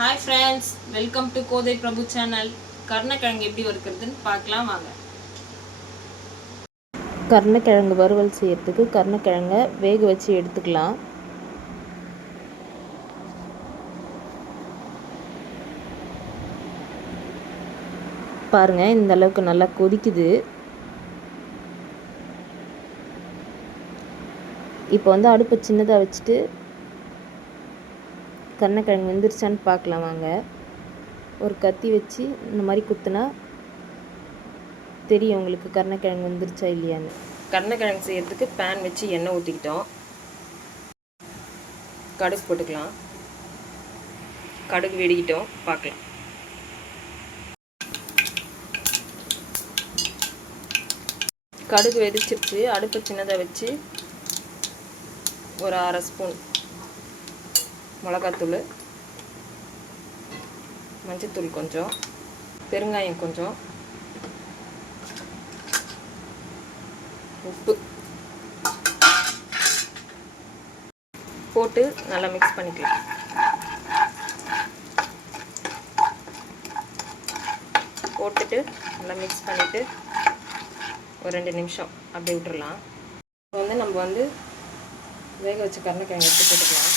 Hi friends welcome to Kothai Prabhu channel கருணக்கிழங்கு எப்படி வறுக்கிறதுன்னு பார்க்கலாம் வாங்க. கருணக்கிழங்கு வறுவல் செய்யறதுக்கு கருணக்கிழங்கை வேக வச்சு எடுத்துக்கலாம். பாருங்க இந்த அளவுக்கு நல்லா கொதிக்குது. இப்போ வந்து அடுப்பை சின்னதாக வச்சுட்டு கருணக்கிழங்கு வெந்துருச்சான்னு பார்க்கலாம் வாங்க. ஒரு கத்தி வச்சு இந்த மாதிரி குத்துனா தெரியும் உங்களுக்கு கருணக்கிழங்கு வந்துருச்சா இல்லையான்னு. கருணக்கிழங்கு செய்யறதுக்கு பேன் வச்சு எண்ணெய் ஊற்றிக்கிட்டோம் கடுகு போட்டுக்கலாம். கடுகு வெடிக்கிட்டோம். பார்க்கலாம். கடுகு வெடிச்சிருச்சு. அடுப்பு சின்னதாக வச்சு ஒரு அரை ஸ்பூன் மிளகாத்தூள் மஞ்சத்தூள் கொஞ்சம் பெருங்காயம் கொஞ்சம் உப்பு போட்டு நல்லா மிக்ஸ் பண்ணிக்கலாம். போட்டுட்டு நல்லா மிக்ஸ் பண்ணிவிட்டு ஒரு ரெண்டு நிமிஷம் அப்படியே விட்டுறலாம். இப்போ வந்து நம்ம வந்து வேக வச்சு கருணக்கிழங்கு எடுத்து போட்டுக்கலாம்.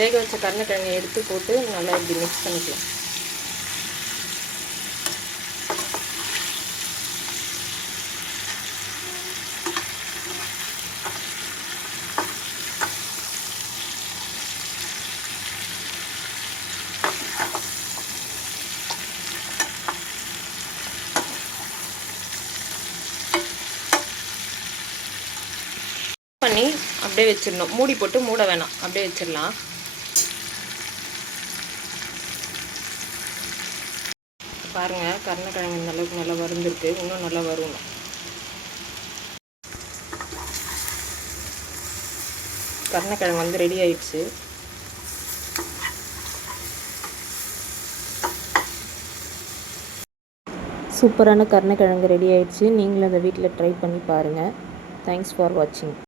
வேக வச்ச கருணக்கிழங்கை எடுத்து போட்டு நல்லா இப்படி மிக்ஸ் பண்ணிக்கலாம். பண்ணி அப்படியே வச்சிடணும். மூடி போட்டு மூட வேணாம். அப்படியே வச்சிடலாம். பாருங்கள் கருணக்கிழங்கு இந்த அளவுக்கு நல்லா வறுந்துருக்கு. இன்னும் நல்லா வரும் கருணக்கிழங்கு வந்து ரெடி ஆயிடுச்சு. சூப்பரான கருணக்கிழங்கு ரெடி ஆயிடுச்சு. நீங்களும் அதை வீட்டில் ட்ரை பண்ணி பாருங்கள் தேங்க்ஸ் ஃபார் வாட்சிங்